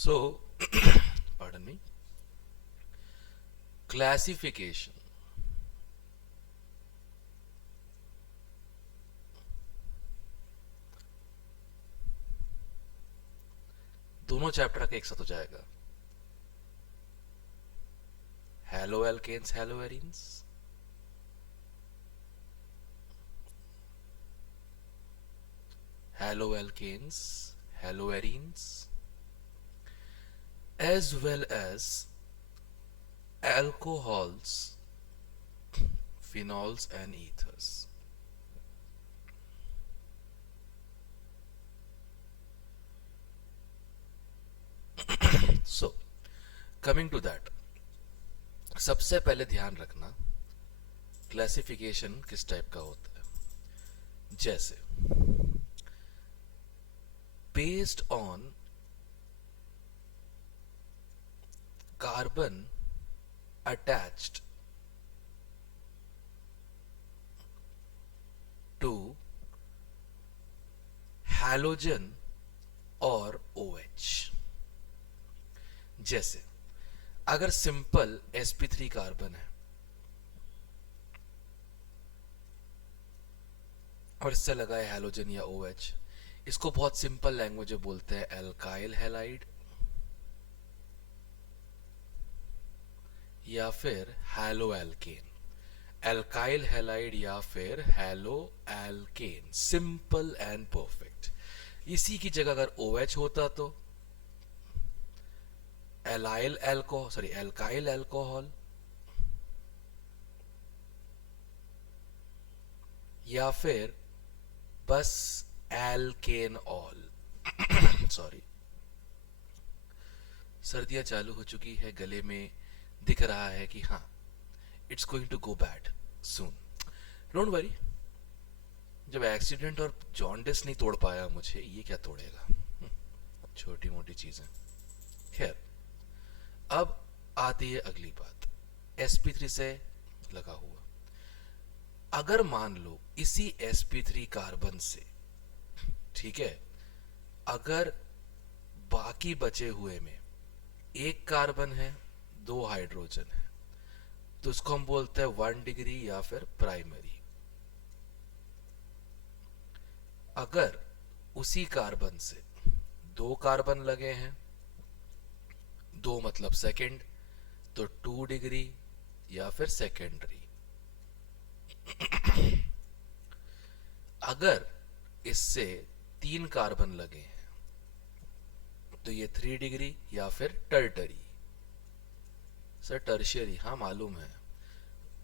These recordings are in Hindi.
So, pardon me, classification. दोनों चैप्टर का एक साथ हो जाएगा. Haloalkanes, haloarenes. Haloalkanes, haloarenes, as well as alcohols, phenols and ethers. So, coming to that, सबसे पहले ध्यान रखना क्लासिफिकेशन किस टाइप का होता है. जैसे based on carbon attached to halogen और OH. जैसे अगर सिंपल sp3 कार्बन है और इससे लगा है हैलोजन या OH, इसको बहुत सिंपल लैंग्वेज में बोलते हैं एल्काइल हैलाइड या फिर हैलो एल्केन. एल्काइल हैलाइड या फिर haloalkane, simple and perfect. इसी की जगह अगर OH होता तो एल्काइल अल्कोहल या फिर बस एल्केन ऑल. सॉरी, सर्दियां चालू हो चुकी है, गले में दिख रहा है कि हाँ, it's going to go bad soon. Don't worry, जब एक्सीडेंट और जॉन्डिस नहीं तोड़ पाया मुझे, ये क्या तोड़ेगा. छोटी मोटी चीजें. खैर, अब आती है अगली बात, sp3 से लगा हुआ. अगर मान लो इसी sp3 कार्बन से, ठीक है, अगर बाकी बचे हुए में एक कार्बन है, दो हाइड्रोजन है, तो उसको हम बोलते हैं 1 डिग्री या फिर प्राइमरी. अगर उसी कार्बन से दो कार्बन लगे हैं, दो मतलब सेकेंड, तो 2 डिग्री या फिर सेकेंडरी. अगर इससे तीन कार्बन लगे हैं तो ये 3 डिग्री या फिर टर्टरी. सर टर्शियरी, हाँ मालूम है,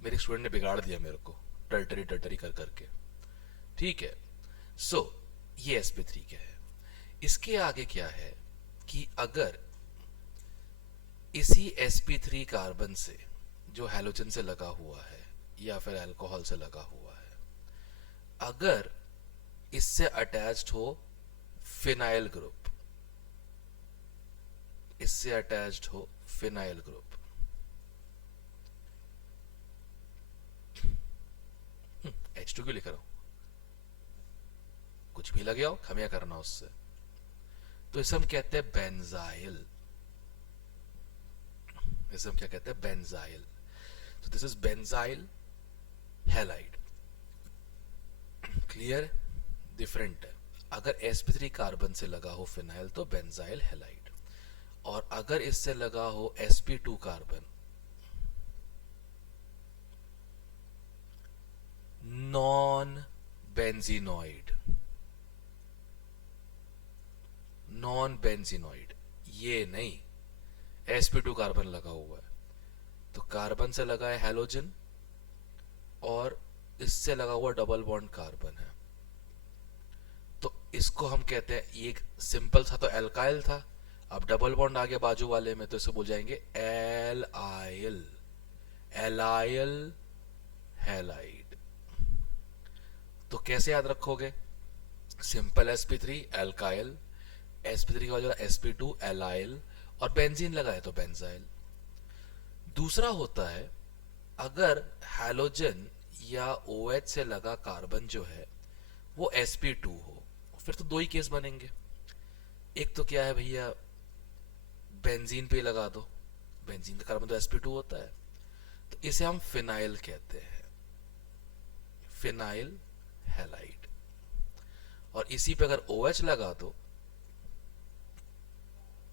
मेरे स्टूडेंट ने बिगाड़ दिया मेरे को टर्टरी टर्टरी कर करके. ठीक है. सो ये sp3 क्या है. इसके आगे क्या है कि अगर इसी sp3 कार्बन से जो हैलोजन से लगा हुआ है या फिर अल्कोहल से लगा हुआ है, अगर इससे अटैच्ड हो फिनाइल ग्रुप, इससे अटैच्ड हो फिनाइल ग्रुप, H2 क्यों लिख रहा हूं, कुछ भी लगे हो खमिया करना उससे, तो इसे हम कहते हैं बेंजाइल. इसे हम क्या कहते हैं, बेंजाइल. तो this is benzyl halide. Clear, different है. अगर sp3 कार्बन से लगा हो फिनाइल तो बेंजाइल हैलाइड, और अगर इससे लगा हो sp2 carbon, non benzenoid, non benzenoid, ये नहीं, sp2 कार्बन लगा हुआ है, तो कार्बन से लगा है हैलोजन और इससे लगा हुआ डबल बॉन्ड कार्बन है, तो इसको हम कहते हैं, ये एक सिंपल सा तो एल्काइल था, अब डबल बॉन्ड आ गया बाजू वाले में, तो इसे बोल जाएंगे एलाइल, एलाइल हैलाइड. तो कैसे याद रखोगे, सिंपल sp3 एल्काइल, sp3 का जगह sp2 एलाइल, और बेंजीन लगाए तो बेंजाइल. दूसरा होता है अगर हैलोजन या OH से लगा कार्बन जो है वो sp2 हो, फिर तो दो ही केस बनेंगे. एक तो क्या है भैया, बेंजीन पे लगा दो, बेंजीन का कार्बन तो sp2 होता है, तो इसे हम फिनाइल कहते हैं, फिनाइल हैलाइड। और इसी पे अगर OH लगा दो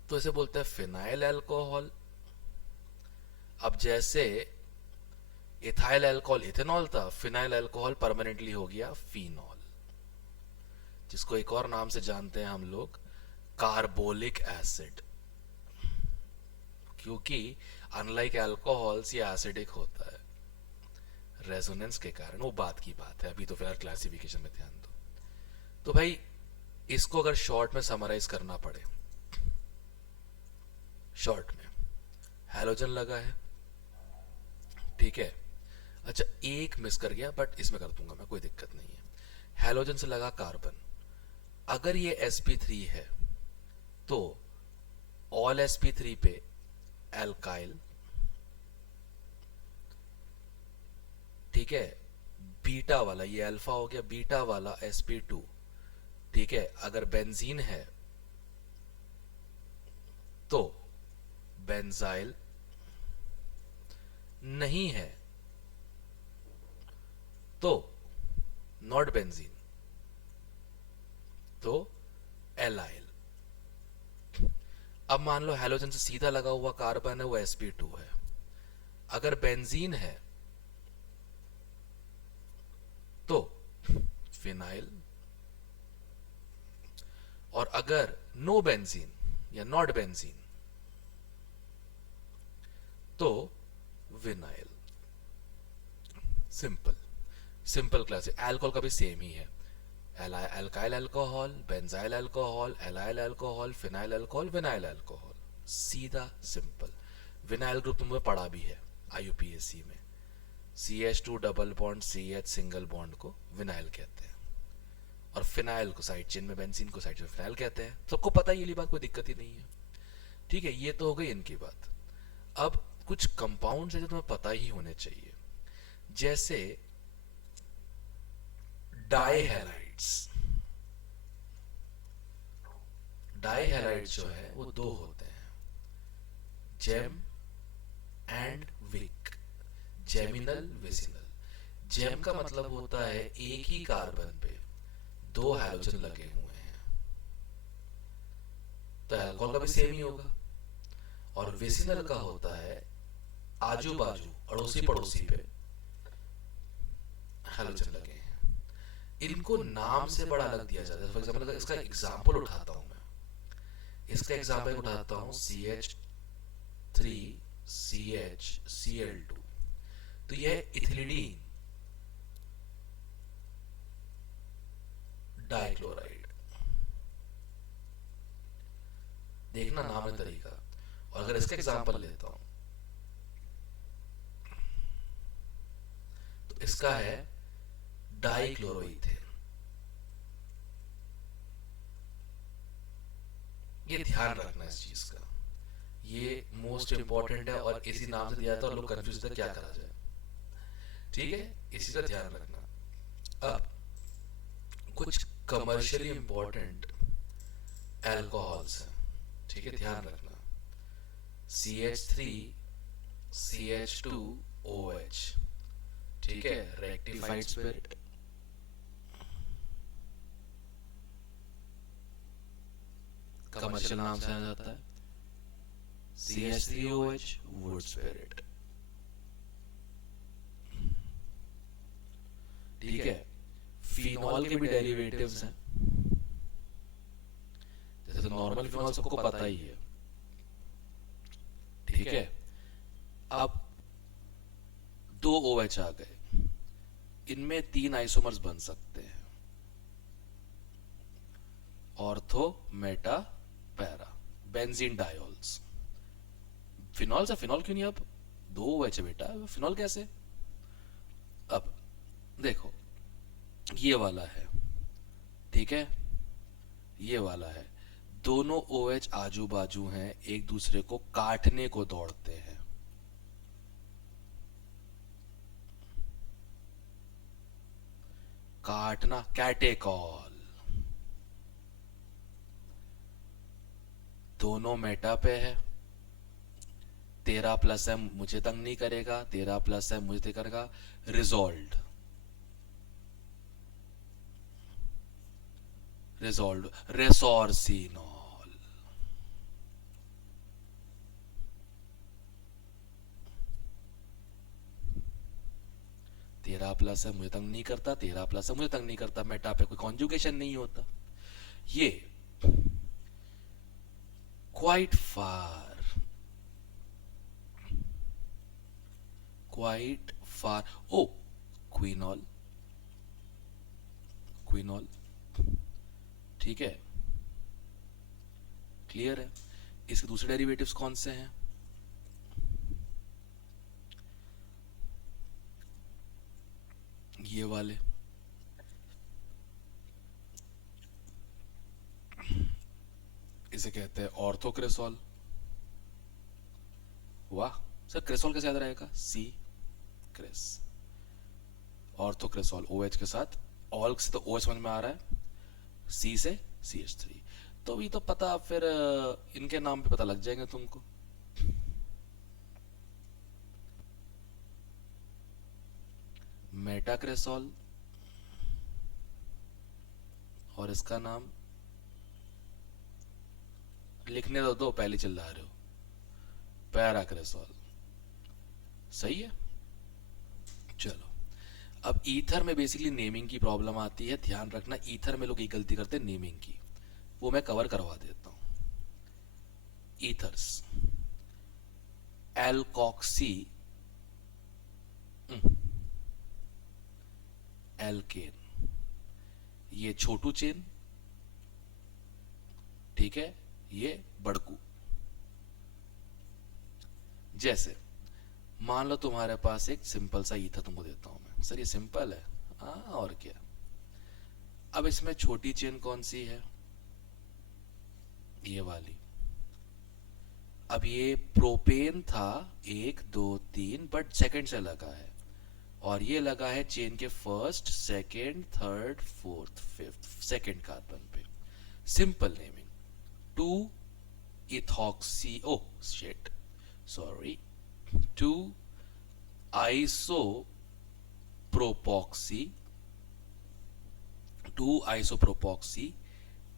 तो इसे बोलते हैं फिनाइल अल्कोहल। अब जैसे इथाइल अल्कोहल इथेनॉल था, फिनाइल अल्कोहल परमानेंटली हो गया फिनॉल, जिसको एक और नाम से जानते हैं हम लोग, कार्बोलिक एसिड, क्योंकि अनलाइक अल्कोहल्स ये एसिडिक होता है रेजोनेंस के कारण। वो बात की बात है, अभी तो फिलहाल क्लासिफिकेशन में ध्यान दो। तो भाई इसको अगर शॉर्ट में समराइज करना पड़े, शॉर्ट में हैलोजन लगा है, ठीक है। अच्छा एक मिस कर गया, बट इसमें कर दूंगा मैं, कोई दिक्कत नहीं है। हैलोजन से लगा कार्बन, अगर ये sp3 है तो ऑल sp3 पे एल्काइल, ठीक है। बीटा वाला, ये अल्फा हो गया, बीटा वाला sp2, ठीक है। अगर बेंजीन है तो बेंजाइल, नहीं है तो नॉट बेंजीन, तो एलाइल। अब मान लो हैलोजन से सीधा लगा हुआ कार्बन है, वो sp2 है। अगर बेंजीन है तो फिनाइल, और अगर नो बेंजीन या नॉट बेंजीन तो vinyl. Simple simple class. Alcohol का भी सेम ही है, alkyl alcohol, benzyl alcohol, allyl alcohol, phenyl alcohol, vinyl alcohol, सीधा सिंपल। विनाइल ग्रुप तुमने पढ़ा भी है IUPAC में, CH2 double bond CH single bond को विनाइल कहते हैं, और फिनाइल को साइड चेन में, बेंजीन को साइड चेन में फिनाइल कहते हैं। सबको पता है, ये बात कोई दिक्कत ही नहीं है, ठीक है। ये तो हो गई इनकी बात। अब कुछ कंपाउंड्स है जो तुम्हें पता ही होने चाहिए, जैसे डाइहैलाइड्स। डाइहैलाइड्स जो है वो दो होते हैं, gem and vic, geminal vicinal. Gem का मतलब होता है एक ही कार्बन पे दो हैलोजन लगे हुए हैं, तो अल्कोहल का भी सेम ही होगा। और विसिनल का होता है आजू बाजू, अड़ोसी पड़ोसी पे हैलोजन लगे हैं। इनको नाम से बड़ा अलग दिया जाता है। फॉर एग्जाम्पल इसका एग्जाम्पल उठाता हूं मैं, इसका एग्जाम्पल उठाता हूं CH3CHCl2, तो यह इथिलीडीन डाइक्लोराइड। देखना नाम है तरीका। और अगर इसका एग्जाम्पल लेता हूं तो इसका है डाइक्लोरोइथेन। ये ध्यान रखना इस चीज का, ये मोस्ट इंपॉर्टेंट है, और इसी नाम से दिया था और लोग कंफ्यूज थे क्या करा जाए, ठीक है। इसी का ध्यान रखना। अब कुछ कमर्शियली इंपॉर्टेंट अल्कोहल्स हैं, ठीक है, ध्यान रखना। CH3CH2OH, ठीक है, रेक्टिफाइड स्पिरिट। कमर्शियल नाम से आ जाता है CH3OH, वुड स्पिरिट, ठीक है। फिनॉल के भी डेरिवेटिव्स हैं, जैसे नॉर्मल फिनॉल सबको पता ही है, ठीक है। अब दो OH आ गए, इनमें 3 आइसोमर्स बन सकते हैं, ortho, Meta, para, benzene diols. Phenol से फिनॉल क्यों नहीं? अब 2 OH है बेटा, फिनॉल कैसे? अब देखो ये वाला है, ठीक है, ये वाला है, दोनों OH आजू बाजू हैं, एक दूसरे को काटने को दौड़ते हैं। काटना, कैटेकॉल। दोनों मेटा पे है, तेरा प्लस है मुझे तंग नहीं करेगा, तेरा प्लस है मुझे तंग करेगा, रिजॉल्व, रिजॉल्व, रेसोर्सिनॉल। तेरा प्लस है मुझे तंग नहीं करता, तेरा प्लस है मुझे तंग नहीं करता, मेटा पे कोई कॉन्जुगेशन नहीं होता। ये क्वाइट फार, क्वाइट फार, ओ क्विनॉल, क्विनॉल, ठीक है, क्लियर है। इसके दूसरे डेरिवेटिव्स कौन से हैं? ये वाले, इसे कहते हैं ऑर्थोक्रेसॉल। वाह सर, क्रेसॉल कैसे याद रहेगा? सी क्रेस, ऑर्थोक्रेसॉल ओ OH के साथ, ऑल से तो ओ OH समझ में आ रहा है, सी से CH3, तो ये तो पता, फिर इनके नाम पे पता लग जाएंगे तुमको। मेटाक्रेसॉल, और इसका नाम लिखने दो पहले चिल्ला रहे हो, पैराक्रेसॉल। सही है। चलो, अब ईथर में बेसिकली नेमिंग की प्रॉब्लम आती है, ध्यान रखना ईथर में लोग एक गलती करते हैं नेमिंग की, वो मैं कवर करवा देता हूं। ईथर्स, एल्कॉक्सी एल्केन, ये छोटू चेन, ठीक है, ये बड़कू। जैसे मान लो तुम्हारे पास एक सिंपल सा ईथर तुमको देता हूं मैं, सर ये सिंपल है, हाँ और क्या। अब इसमें छोटी चेन कौन सी है? ये वाली। अब ये प्रोपेन था 1 2 3, बट सेकंड से लगा है, और ये लगा है चेन के first second third fourth fifth second carbon पे। Simple naming, 2 ethoxy, oh shit sorry, 2 isopropoxy, 2 isopropoxy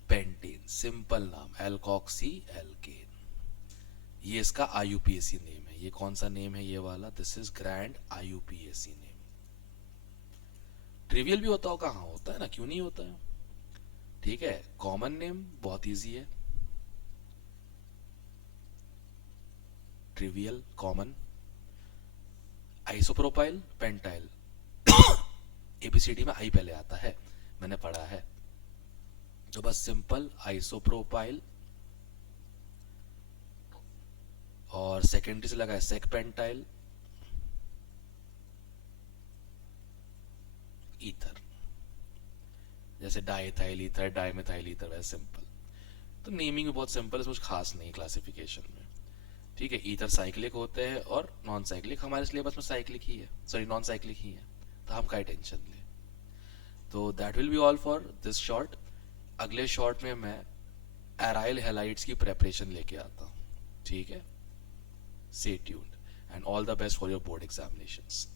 pentane, simple नाम, एल्कॉक्सी एल्केन। ये इसका IUPAC नेम है। ये कौन सा नेम है? ये वाला, this is grand IUPAC name. Trivial भी होता होगा, हाँ होता है ना, क्यों नहीं होता है। ठीक है, कॉमन नेम बहुत इजी है, trivial common, isopropyl pentyl, ABCD में आई पहले आता है, मैंने पढ़ा है, तो बस सिंपल आइसोप्रोपाइल, और सेकेंडरी से लगा है सेक पेंटाइल, ईथर, जैसे डाइथाइल ईथर, डाइमेथाइल ईथर, वैसे सिंपल। तो नेमिंग भी बहुत सिंपल है, कुछ खास नहीं क्लासिफिकेशन में। ठीक है, ईथर साइक्लिक होते हैं और नॉन साइक्लिक, हमारे सिलेबस में साइक्लिक ही है, सॉरी नॉन साइक्लिक ही है, तो हम का टेंशन ले। तो that will be all for this short. अगले शॉर्ट में मैं एराइल हैलाइड्स की प्रेपरेशन लेके आता हूँ। ठीक है, stay tuned and all the best for your board examinations.